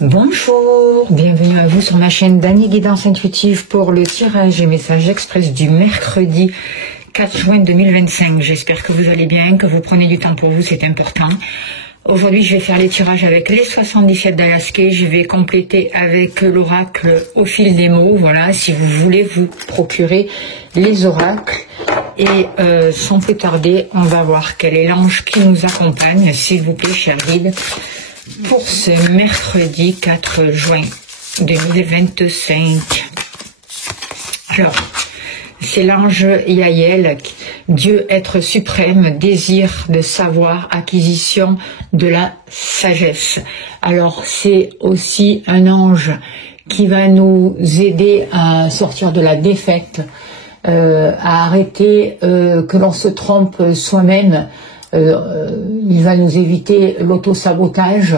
Bonjour, bienvenue à vous sur ma chaîne Dany Guidance Intuitive pour le tirage et message express du mercredi 4 juin 2025. J'espère que vous allez bien, que vous prenez du temps pour vous, c'est important. Aujourd'hui, je vais faire les tirages avec les 77 d'Alaska. Je vais compléter avec l'oracle au fil des mots. Voilà, si vous voulez vous procurer les oracles. Et sans plus tarder, on va voir quel est l'ange qui nous accompagne, s'il vous plaît, cher guide, pour ce mercredi 4 juin 2025. Alors, c'est l'ange Yael, Dieu être suprême, désir de savoir, acquisition de la sagesse. Alors, c'est aussi un ange qui va nous aider à sortir de la défaite, à arrêter que l'on se trompe soi-même. Il va nous éviter l'auto-sabotage.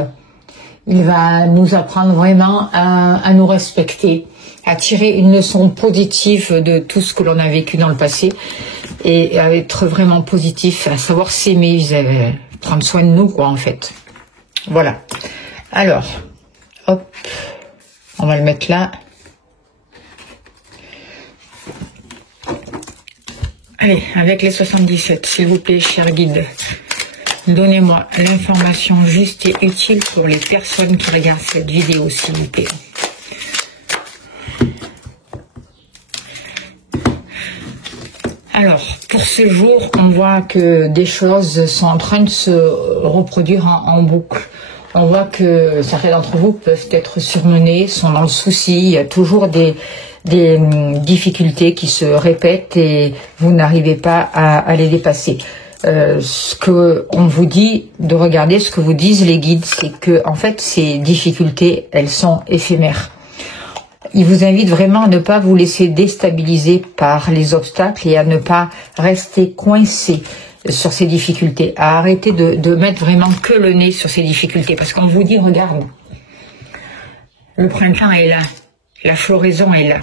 Il va nous apprendre vraiment à nous respecter, à tirer une leçon positive de tout ce que l'on a vécu dans le passé et à être vraiment positif, à savoir s'aimer, prendre soin de nous, quoi, en fait. Voilà. Alors, hop, on va le mettre là. Allez, avec les 77, s'il vous plaît, cher guide, donnez-moi l'information juste et utile pour les personnes qui regardent cette vidéo, s'il vous plaît. Alors, pour ce jour, on voit que des choses sont en train de se reproduire en boucle. On voit que certains d'entre vous peuvent être surmenés, sont dans le souci, il y a toujours des difficultés qui se répètent et vous n'arrivez pas à les dépasser. Ce que on vous dit de regarder, ce que vous disent les guides, c'est que en fait ces difficultés, elles sont éphémères. Ils vous invitent vraiment à ne pas vous laisser déstabiliser par les obstacles et à ne pas rester coincé sur ces difficultés, à arrêter de mettre vraiment que le nez sur ces difficultés, parce qu'on vous dit, regarde, le printemps est là, la floraison est là,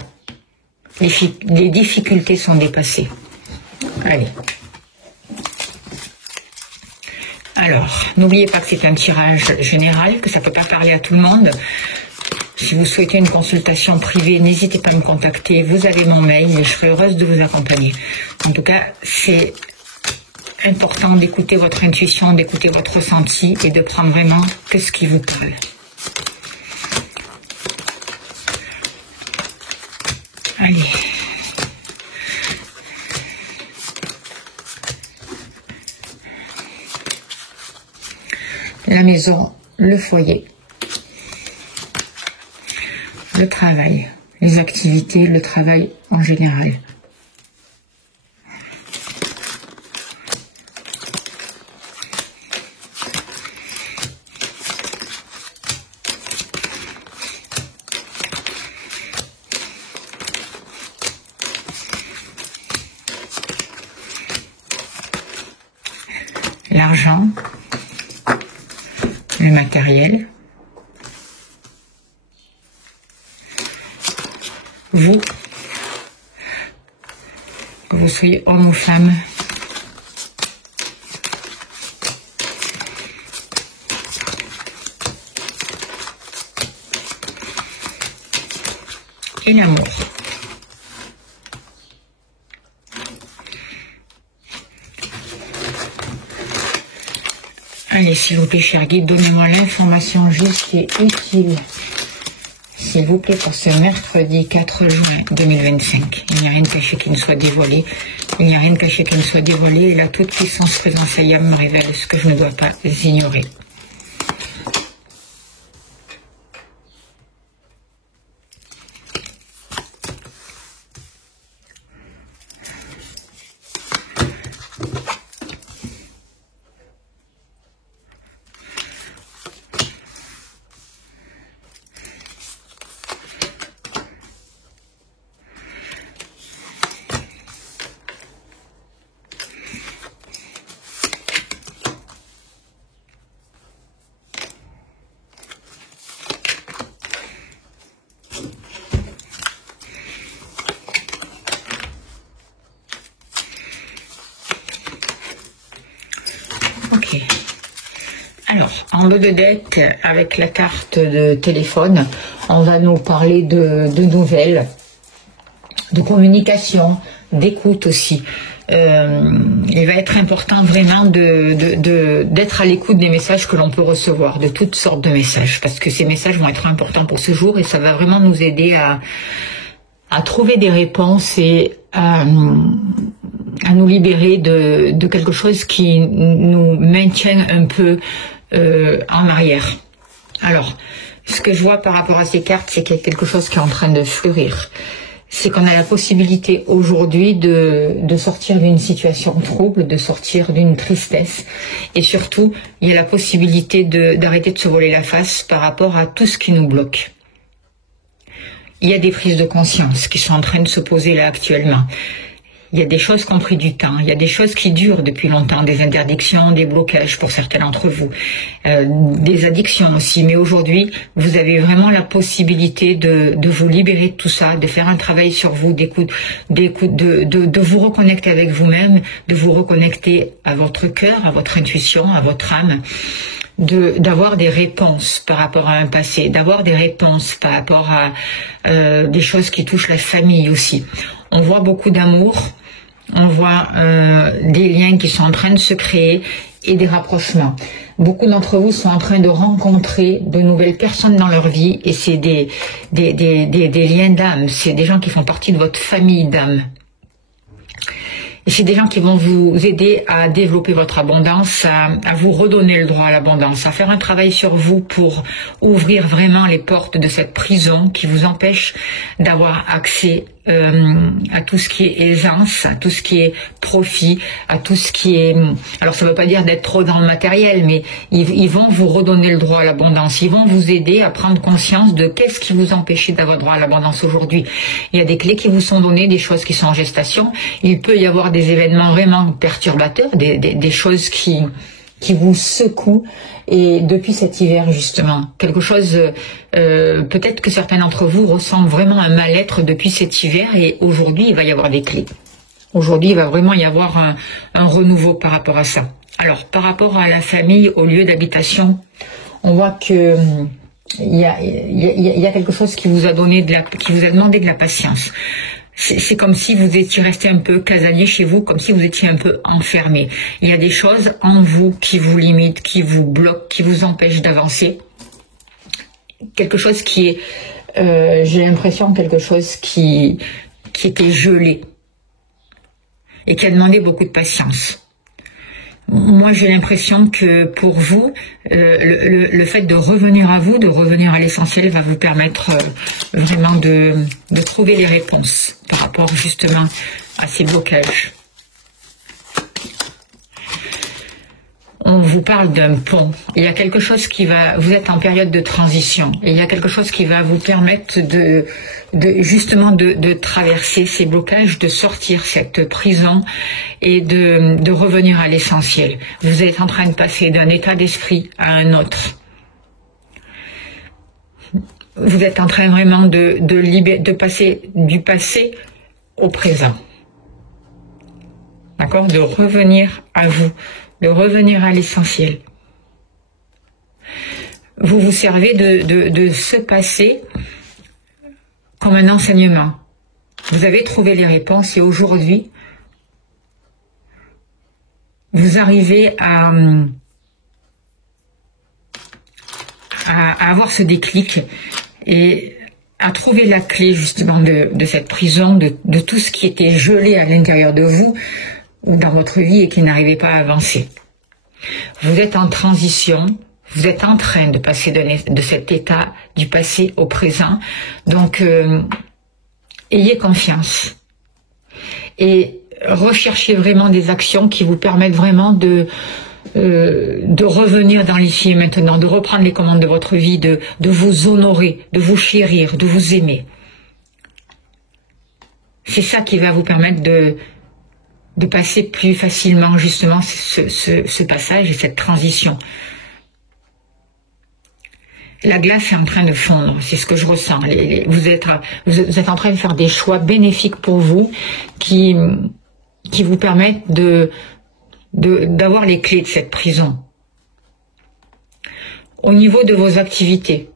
les difficultés sont dépassées. Allez. Alors, n'oubliez pas que c'est un tirage général, que ça ne peut pas parler à tout le monde. Si vous souhaitez une consultation privée, n'hésitez pas à me contacter. Vous avez mon mail et je serai heureuse de vous accompagner. En tout cas, c'est important d'écouter votre intuition, d'écouter votre ressenti et de prendre vraiment que ce qui vous parle. Allez. La maison, le foyer, le travail, les activités, le travail en général. L'argent, le matériel, vous, que vous soyez homme ou femme, et l'amour. Allez, s'il vous plaît, cher guide, donnez-moi l'information juste et utile, s'il vous plaît, pour ce mercredi 4 juin 2025. Il n'y a rien de caché qui ne soit dévoilé. Il n'y a rien de caché qui ne soit dévoilé. Et la toute puissance présence Ayam me révèle ce que je ne dois pas ignorer. En lot de deck, avec la carte de téléphone, on va nous parler de nouvelles, de communication, d'écoute aussi. Il va être important vraiment d'être à l'écoute des messages que l'on peut recevoir, de toutes sortes de messages, parce que ces messages vont être importants pour ce jour et ça va vraiment nous aider à trouver des réponses et à nous libérer de quelque chose qui nous maintient un peu en arrière. Alors, ce que je vois par rapport à ces cartes, c'est qu'il y a quelque chose qui est en train de fleurir. C'est qu'on a la possibilité aujourd'hui de sortir d'une situation trouble, de sortir d'une tristesse. Et surtout, il y a la possibilité d'arrêter de se voler la face par rapport à tout ce qui nous bloque. Il y a des prises de conscience qui sont en train de se poser là actuellement. Il y a des choses qui ont pris du temps, il y a des choses qui durent depuis longtemps, des interdictions, des blocages pour certains d'entre vous, des addictions aussi. Mais aujourd'hui, vous avez vraiment la possibilité de vous libérer de tout ça, de faire un travail sur vous, de vous reconnecter avec vous-même, de vous reconnecter à votre cœur, à votre intuition, à votre âme, d'avoir des réponses par rapport à un passé, d'avoir des réponses par rapport à des choses qui touchent la famille aussi. On voit beaucoup d'amour. On voit des liens qui sont en train de se créer et des rapprochements. Beaucoup d'entre vous sont en train de rencontrer de nouvelles personnes dans leur vie et c'est des liens d'âme, c'est des gens qui font partie de votre famille d'âme. Et c'est des gens qui vont vous aider à développer votre abondance, à vous redonner le droit à l'abondance, à faire un travail sur vous pour ouvrir vraiment les portes de cette prison qui vous empêche d'avoir accès à tout ce qui est aisance, à tout ce qui est profit, à tout ce qui est... Alors ça ne veut pas dire d'être trop dans le matériel, mais ils vont vous redonner le droit à l'abondance. Ils vont vous aider à prendre conscience de qu'est-ce qui vous empêche d'avoir droit à l'abondance aujourd'hui. Il y a des clés qui vous sont données, des choses qui sont en gestation. Il peut y avoir des événements vraiment perturbateurs, des choses qui vous secouent. Et depuis cet hiver, justement, quelque chose, peut-être que certains d'entre vous ressentent vraiment un mal-être depuis cet hiver et aujourd'hui, il va y avoir des clés. Aujourd'hui, il va vraiment y avoir un renouveau par rapport à ça. Alors, par rapport à la famille, au lieu d'habitation, on voit que il y a quelque chose qui vous a donné qui vous a demandé de la patience. C'est comme si vous étiez resté un peu casanier chez vous, comme si vous étiez un peu enfermé. Il y a des choses en vous qui vous limitent, qui vous bloquent, qui vous empêchent d'avancer. Quelque chose qui est, j'ai l'impression, quelque chose qui était gelé et qui a demandé beaucoup de patience. Moi, j'ai l'impression que pour vous, le fait de revenir à vous, de revenir à l'essentiel, va vous permettre vraiment de trouver les réponses par rapport justement à ces blocages. On vous parle d'un pont. Il y a quelque chose qui va... Vous êtes en période de transition. Et il y a quelque chose qui va vous permettre justement de traverser ces blocages, de sortir cette prison et de revenir à l'essentiel. Vous êtes en train de passer d'un état d'esprit à un autre. Vous êtes en train vraiment de passer du passé au présent. D'accord ? De revenir à vous. De revenir à l'essentiel. Vous vous servez de ce passé comme un enseignement. Vous avez trouvé les réponses et aujourd'hui, vous arrivez à avoir ce déclic et à trouver la clé justement de cette prison, de tout ce qui était gelé à l'intérieur de vous ou dans votre vie et qui n'arrivait pas à avancer. Vous êtes en transition, vous êtes en train de passer de cet état du passé au présent, donc ayez confiance et recherchez vraiment des actions qui vous permettent vraiment de revenir dans l'ici et maintenant, de reprendre les commandes de votre vie, de vous honorer, de vous chérir, de vous aimer. C'est ça qui va vous permettre de passer plus facilement justement ce passage et cette transition. La glace est en train de fondre, c'est ce que je ressens. Vous êtes en train de faire des choix bénéfiques pour vous qui vous permettent d'avoir les clés de cette prison. Au niveau de vos activités,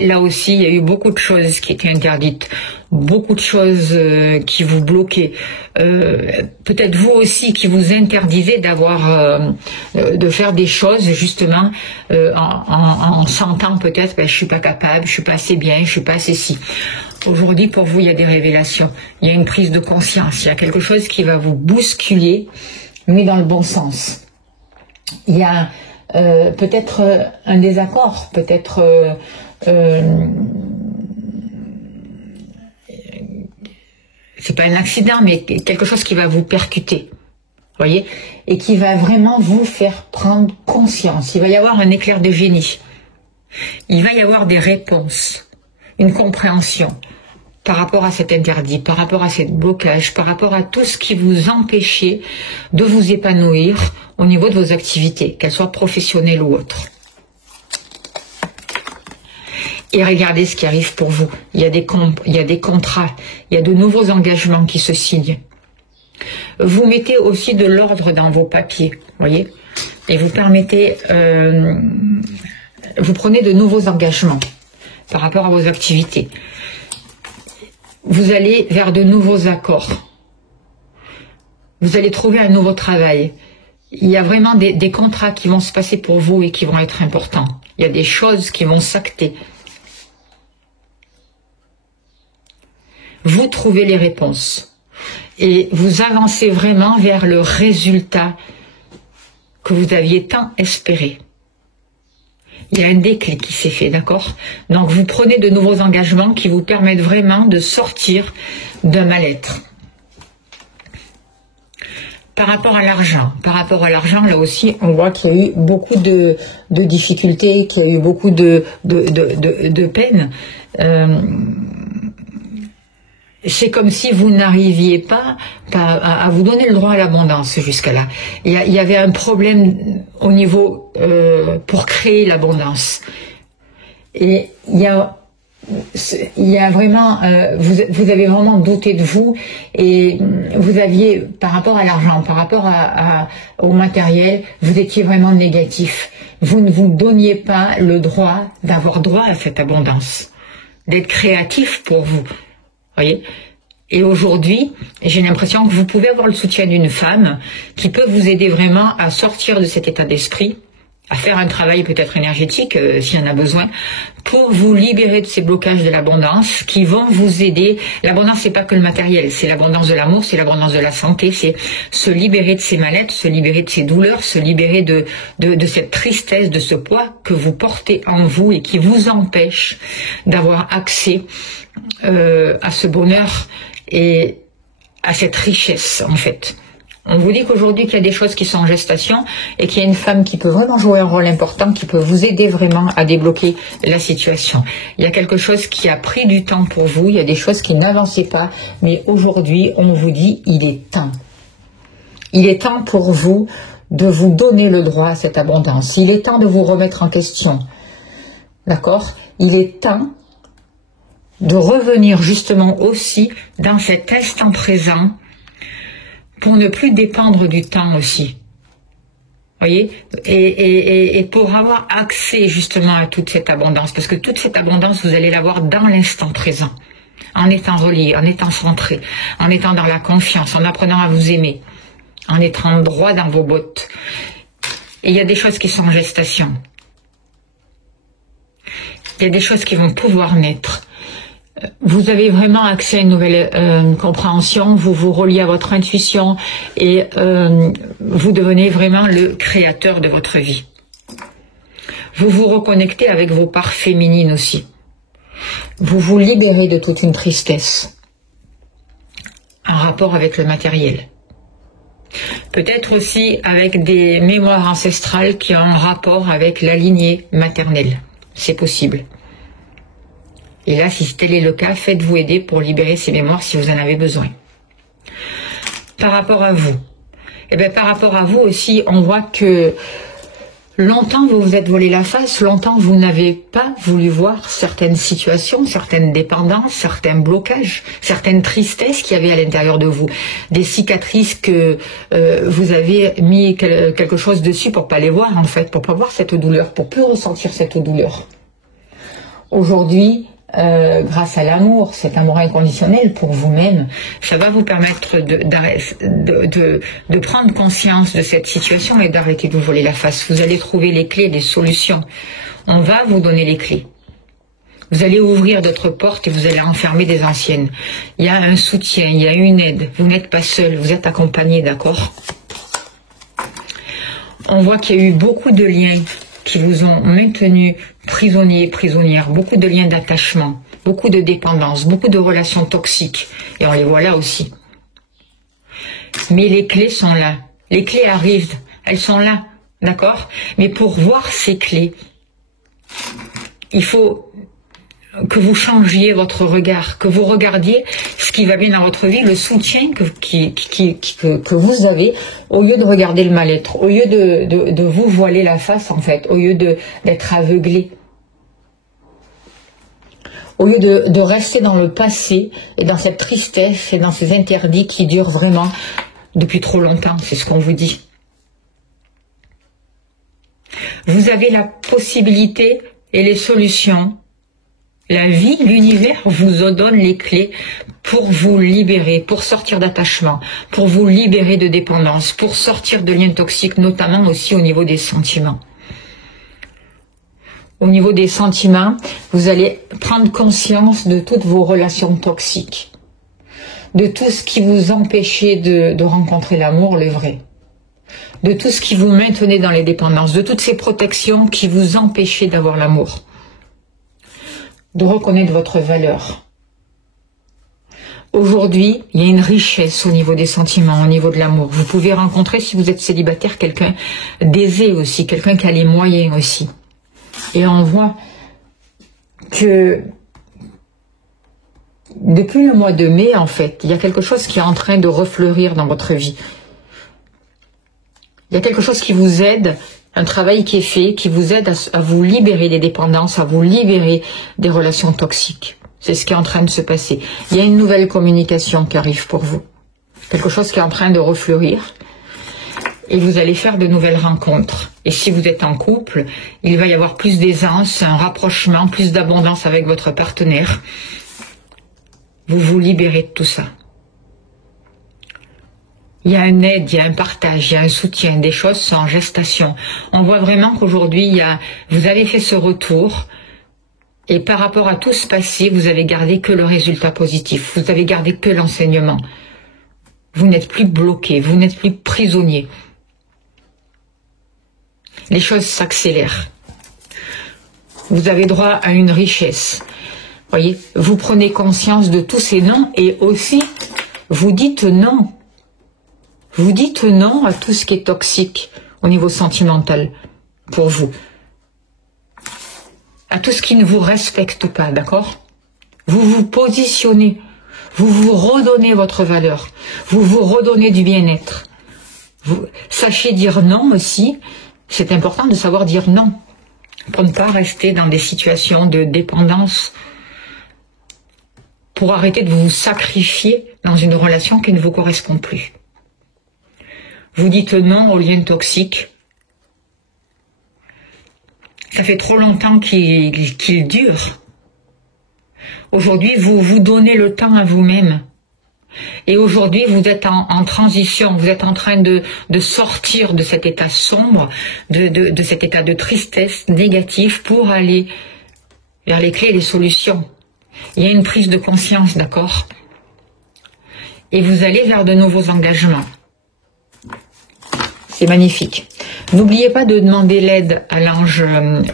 là aussi, il y a eu beaucoup de choses qui étaient interdites, beaucoup de choses qui vous bloquaient. Peut-être vous aussi qui vous interdisez de faire des choses justement en sentant peut-être je suis pas capable, je suis pas assez bien, je suis pas assez si. Aujourd'hui, pour vous, il y a des révélations, il y a une prise de conscience, il y a quelque chose qui va vous bousculer, mais dans le bon sens. Il y a peut-être un désaccord, peut-être c'est pas un accident, mais quelque chose qui va vous percuter, voyez, et qui va vraiment vous faire prendre conscience. Il va y avoir un éclair de génie, il va y avoir des réponses, une compréhension par rapport à cet interdit, par rapport à ce blocage, par rapport à tout ce qui vous empêchait de vous épanouir au niveau de vos activités, qu'elles soient professionnelles ou autres. Et regardez ce qui arrive pour vous. Il y a des contrats, il y a de nouveaux engagements qui se signent. Vous mettez aussi de l'ordre dans vos papiers, voyez, et vous permettez, vous prenez de nouveaux engagements par rapport à vos activités. Vous allez vers de nouveaux accords. Vous allez trouver un nouveau travail. Il y a vraiment des contrats qui vont se passer pour vous et qui vont être importants. Il y a des choses qui vont s'acter. Vous trouvez les réponses. Et vous avancez vraiment vers le résultat que vous aviez tant espéré. Il y a un déclic qui s'est fait, d'accord? Donc vous prenez de nouveaux engagements qui vous permettent vraiment de sortir d'un mal-être. Par rapport à l'argent, là aussi, on voit qu'il y a eu beaucoup de difficultés, qu'il y a eu beaucoup de peine. C'est comme si vous n'arriviez pas à vous donner le droit à l'abondance jusqu'à là. Il y avait un problème au niveau pour créer l'abondance. Et il y a vraiment, vous avez vraiment douté de vous et vous aviez, par rapport à l'argent, par rapport au matériel, vous étiez vraiment négatif. Vous ne vous donniez pas le droit d'avoir droit à cette abondance, d'être créatif pour vous. Voyez. Et aujourd'hui, j'ai l'impression que vous pouvez avoir le soutien d'une femme qui peut vous aider vraiment à sortir de cet état d'esprit, à faire un travail peut-être énergétique s'il y en a besoin, pour vous libérer de ces blocages de l'abondance qui vont vous aider. L'abondance, c'est pas que le matériel, c'est l'abondance de l'amour, c'est l'abondance de la santé, c'est se libérer de ces mal-être, se libérer de ces douleurs, se libérer de cette tristesse, de ce poids que vous portez en vous et qui vous empêche d'avoir accès à ce bonheur et à cette richesse en fait. On vous dit qu'aujourd'hui qu'il y a des choses qui sont en gestation et qu'il y a une femme qui peut vraiment jouer un rôle important, qui peut vous aider vraiment à débloquer la situation. Il y a quelque chose qui a pris du temps pour vous, il y a des choses qui n'avançaient pas, mais aujourd'hui on vous dit il est temps. Il est temps pour vous de vous donner le droit à cette abondance. Il est temps de vous remettre en question. D'accord? Il est temps de revenir justement aussi dans cet instant présent pour ne plus dépendre du temps aussi. Voyez, et pour avoir accès justement à toute cette abondance, parce que toute cette abondance, vous allez l'avoir dans l'instant présent, en étant relié, en étant centré, en étant dans la confiance, en apprenant à vous aimer, en étant droit dans vos bottes. Et il y a des choses qui sont en gestation. Il y a des choses qui vont pouvoir naître. Vous avez vraiment accès à une nouvelle compréhension, vous vous reliez à votre intuition et vous devenez vraiment le créateur de votre vie. Vous vous reconnectez avec vos parts féminines aussi. Vous vous libérez de toute une tristesse en rapport avec le matériel. Peut-être aussi avec des mémoires ancestrales qui ont un rapport avec la lignée maternelle. C'est possible. Et là, si tel est le cas, faites-vous aider pour libérer ces mémoires si vous en avez besoin. Par rapport à vous, eh bien, par rapport à vous aussi, on voit que Longtemps, vous vous êtes volé la face, longtemps, vous n'avez pas voulu voir certaines situations, certaines dépendances, certains blocages, certaines tristesses qu'il y avait à l'intérieur de vous, des cicatrices que vous avez mis quelque chose dessus pour pas les voir, en fait, pour pas voir cette douleur, pour plus ressentir cette douleur. Aujourd'hui, grâce à l'amour, cet amour inconditionnel pour vous-même, ça va vous permettre de prendre conscience de cette situation et d'arrêter de vous voler la face. Vous allez trouver les clés, les solutions. On va vous donner les clés. Vous allez ouvrir d'autres portes et vous allez enfermer des anciennes. Il y a un soutien, il y a une aide. Vous n'êtes pas seul, vous êtes accompagné, d'accord? On voit qu'il y a eu beaucoup de liens qui vous ont maintenu prisonniers et prisonnières, beaucoup de liens d'attachement, beaucoup de dépendance, beaucoup de relations toxiques, et on les voit là aussi. Mais les clés sont là, les clés arrivent, elles sont là, d'accord? Mais pour voir ces clés, il faut que vous changiez votre regard, que vous regardiez ce qui va bien dans votre vie, le soutien que vous avez, au lieu de regarder le mal-être, au lieu de vous voiler la face en fait, au lieu d'être aveuglé, au lieu de rester dans le passé et dans cette tristesse et dans ces interdits qui durent vraiment depuis trop longtemps, c'est ce qu'on vous dit. Vous avez la possibilité et les solutions. La vie, l'univers vous donne les clés pour vous libérer, pour sortir d'attachement, pour vous libérer de dépendance, pour sortir de liens toxiques, notamment aussi au niveau des sentiments. Au niveau des sentiments, vous allez prendre conscience de toutes vos relations toxiques, de tout ce qui vous empêchait de rencontrer l'amour, le vrai, de tout ce qui vous maintenait dans les dépendances, de toutes ces protections qui vous empêchaient d'avoir l'amour. De reconnaître votre valeur. Aujourd'hui, il y a une richesse au niveau des sentiments, au niveau de l'amour. Vous pouvez rencontrer, si vous êtes célibataire, quelqu'un d'aisé aussi, quelqu'un qui a les moyens aussi. Et on voit que depuis le mois de mai, en fait, il y a quelque chose qui est en train de refleurir dans votre vie. Il y a quelque chose qui vous aide, un travail qui est fait, qui vous aide à vous libérer des dépendances, à vous libérer des relations toxiques. C'est ce qui est en train de se passer. Il y a une nouvelle communication qui arrive pour vous. Quelque chose qui est en train de refleurir. Et vous allez faire de nouvelles rencontres. Et si vous êtes en couple, il va y avoir plus d'aisance, un rapprochement, plus d'abondance avec votre partenaire. Vous vous libérez de tout ça. Il y a une aide, il y a un partage, il y a un soutien, des choses sont en gestation. On voit vraiment qu'aujourd'hui, vous avez fait ce retour et par rapport à tout ce passé, vous avez gardé que le résultat positif, vous avez gardé que l'enseignement. Vous n'êtes plus bloqué, vous n'êtes plus prisonnier. Les choses s'accélèrent. Vous avez droit à une richesse. Voyez, vous prenez conscience de tous ces noms et aussi, vous dites non. Vous dites non à tout ce qui est toxique au niveau sentimental pour vous. À tout ce qui ne vous respecte pas, d'accord? Vous vous positionnez, vous vous redonnez votre valeur, vous vous redonnez du bien-être. Sachez dire non aussi, c'est important de savoir dire non, pour ne pas rester dans des situations de dépendance, pour arrêter de vous sacrifier dans une relation qui ne vous correspond plus. Vous dites non aux liens toxiques. Ça fait trop longtemps qu'ils durent. Aujourd'hui, vous vous donnez le temps à vous-même. Et aujourd'hui, vous êtes en transition. Vous êtes en train de sortir de cet état sombre, de cet état de tristesse négative pour aller vers les clés et les solutions. Il y a une prise de conscience, d'accord? Et vous allez vers de nouveaux engagements. C'est magnifique. N'oubliez pas de demander l'aide à l'ange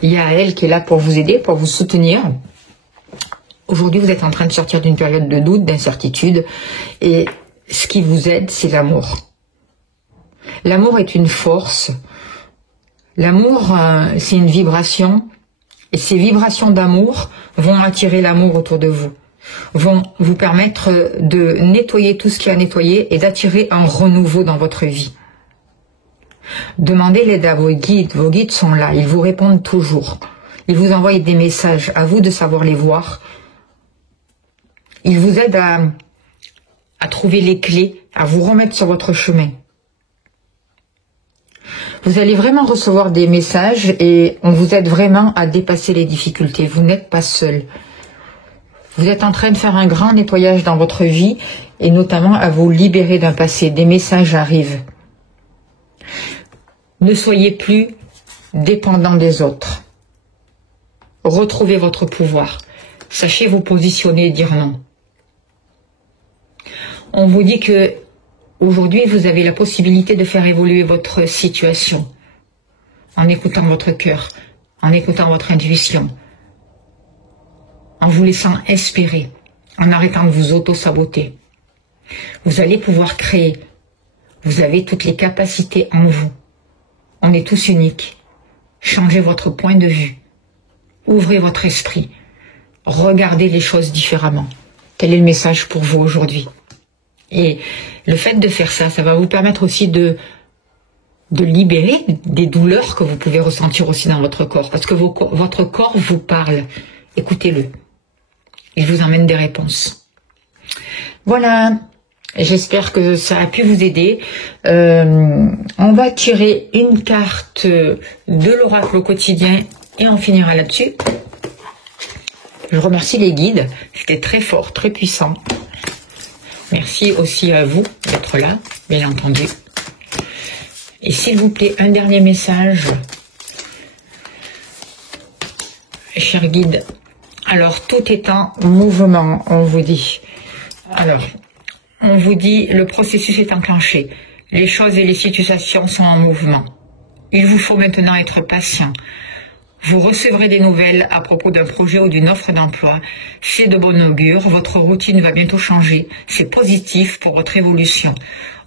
Yael qui est là pour vous aider, pour vous soutenir. Aujourd'hui, vous êtes en train de sortir d'une période de doute, d'incertitude. Et ce qui vous aide, c'est l'amour. L'amour est une force. L'amour, c'est une vibration. Et ces vibrations d'amour vont attirer l'amour autour de vous. Vont vous permettre de nettoyer tout ce qui a nettoyé et d'attirer un renouveau dans votre vie. Demandez l'aide à vos guides sont là, ils vous répondent toujours. Ils vous envoient des messages, à vous de savoir les voir. Ils vous aident à trouver les clés, à vous remettre sur votre chemin. Vous allez vraiment recevoir des messages et on vous aide vraiment à dépasser les difficultés. Vous n'êtes pas seul. Vous êtes en train de faire un grand nettoyage dans votre vie et notamment à vous libérer d'un passé. Des messages arrivent. Ne soyez plus dépendant des autres. Retrouvez votre pouvoir. Sachez vous positionner et dire non. On vous dit que aujourd'hui, vous avez la possibilité de faire évoluer votre situation en écoutant votre cœur, en écoutant votre intuition, en vous laissant espérer, en arrêtant de vous auto-saboter. Vous allez pouvoir créer. Vous avez toutes les capacités en vous. On est tous uniques. Changez votre point de vue. Ouvrez votre esprit. Regardez les choses différemment. Quel est le message pour vous aujourd'hui? Et le fait de faire ça, ça va vous permettre aussi de libérer des douleurs que vous pouvez ressentir aussi dans votre corps. Parce que votre corps vous parle. Écoutez-le. Il vous emmène des réponses. Voilà. J'espère que ça a pu vous aider. On va tirer une carte de l'oracle au quotidien et on finira là-dessus. Je remercie les guides. C'était très fort, très puissant. Merci aussi à vous d'être là, bien entendu. Et s'il vous plaît, un dernier message. Chers guides, alors tout est en mouvement, on vous dit. Alors, on vous dit, le processus est enclenché. Les choses et les situations sont en mouvement. Il vous faut maintenant être patient. Vous recevrez des nouvelles à propos d'un projet ou d'une offre d'emploi. C'est de bon augure. Votre routine va bientôt changer. C'est positif pour votre évolution.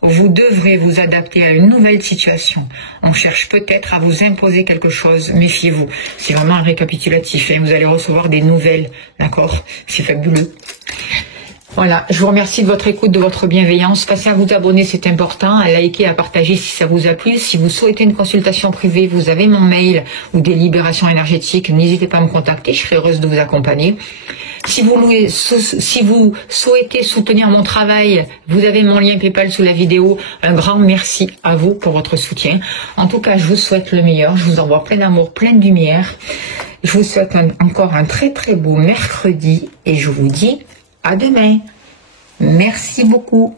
Vous devrez vous adapter à une nouvelle situation. On cherche peut-être à vous imposer quelque chose. Méfiez-vous. C'est vraiment un récapitulatif. Vous allez recevoir des nouvelles. D'accord? C'est fabuleux. Voilà, je vous remercie de votre écoute, de votre bienveillance. Passez à vous abonner, c'est important, à liker, à partager si ça vous a plu. Si vous souhaitez une consultation privée, vous avez mon mail ou des libérations énergétiques, n'hésitez pas à me contacter, je serai heureuse de vous accompagner. Si vous souhaitez soutenir mon travail, vous avez mon lien PayPal sous la vidéo. Un grand merci à vous pour votre soutien. En tout cas, je vous souhaite le meilleur, je vous envoie plein d'amour, plein de lumière. Je vous souhaite encore un très très beau mercredi et je vous dis à demain. Merci beaucoup.